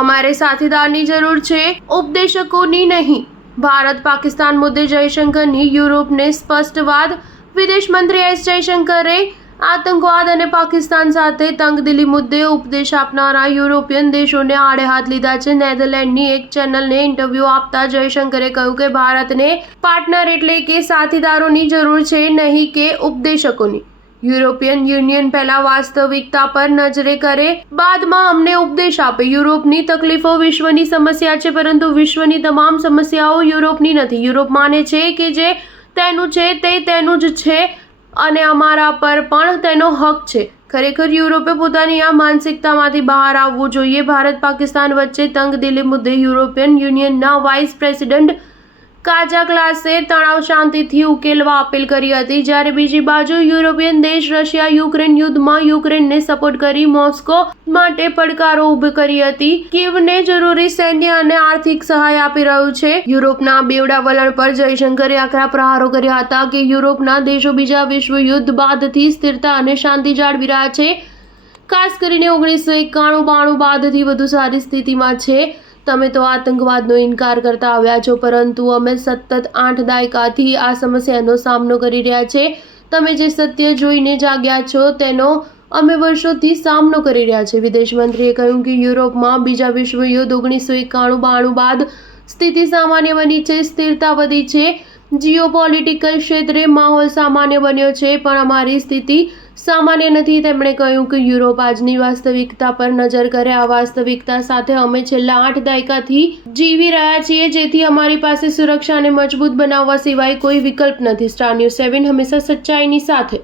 અમારે સાથીદારની જરૂર છે, ઉપદેશકોની નહીં. ભારત પાકિસ્તાન મુદ્દે જયશંકરની યુરોપને સ્પષ્ટવાદ. વિદેશ મંત્રી એસ જયશંકરે આતંકવાદ અને પાકિસ્તાન સાથે તંગદિલી મુદ્દે ઉપદેશ આપનારા યુરોપિયન દેશોને આડે હાથ લીધા છે. નેધરલેન્ડની એક ચેનલને ઇન્ટરવ્યૂ આપતા જયશંકરે કહ્યું કે ભારતને પાર્ટનર એટલે કે સાથીદારોની જરૂર છે, નહીં કે ઉપદેશકોની. યુરોપિયન યુનિયન પહેલા વાસ્તવિકતા પર નજરે કરે, બાદમાં અમને ઉપદેશ આપે. યુરોપની તકલીફો વિશ્વની સમસ્યા છે, પરંતુ વિશ્વની તમામ સમસ્યાઓ યુરોપની નથી. યુરોપ માને છે કે જે તેનું છે તે તેનું જ છે અને અમારા પર પણ તેનો હક છે. ખરેખર યુરોપે પોતાની આ માનસિકતામાંથી બહાર આવવું જોઈએ. ભારત પાકિસ્તાન વચ્ચે તંગદિલી મુદ્દે યુરોપિયન યુનિયનના વાઇસ પ્રેસિડેન્ટ કાજા ક્લાસે તણાવ શાંતિથી ઉકેલવા અપીલ કરી હતી. જ્યારે બીજી બાજુ યુરોપિયન દેશ રશિયા યુક્રેન યુદ્ધમાં યુક્રેનને સપોર્ટ કરી મોસ્કો માટે પડકારો ઊભી કરી હતી. કીવને જરૂરી સૈન્ય અને આર્થિક સહાય આપી રહ્યું છે. યુરોપના બેવડા વલણ પર જયશંકરે આકરા પ્રહારો કર્યા હતા કે યુરોપના દેશો બીજા વિશ્વ યુદ્ધ બાદથી સ્થિરતા અને શાંતિ જાળવી રહ્યા છે, ખાસ કરીને 1991-92 બાદથી વધુ સારી સ્થિતિમાં છે. તમે તો આતંકવાદનો ઇનકાર કરતા આવ્યા છો, પરંતુ અમે સતત 8 દાયકાથી આ સમસ્યાનો સામનો કરી રહ્યા છે. તમે જે સત્ય જોઈને જાગ્યા છો તેનો અમે વર્ષોથી સામનો કરી રહ્યા છે. વિદેશ મંત્રીએ કહ્યું કે યુરોપમાં બીજા વિશ્વ યુદ્ધ 1991-92 બાદ સ્થિતિ સામાન્ય બની છે, સ્થિરતા વધી છે, જીઓપોલિટિકલ ક્ષેત્રે માહોલ સામાન્ય બન્યો છે, પણ અમારી સ્થિતિ સામાન્ય નથી. તેમણે કહ્યું કે યુરોપ આજની વાસ્તવિકતા પર નજર કરે. આ વાસ્તવિકતા સાથે અમે છેલ્લા 8 દાયકાથી જીવી રહ્યા છીએ, જેથી અમારી પાસે સુરક્ષાને મજબૂત બનાવવા સિવાય કોઈ વિકલ્પ નથી. સ્ટાર ન્યૂઝ 7 હંમેશા સચ્ચાઈની સાથે.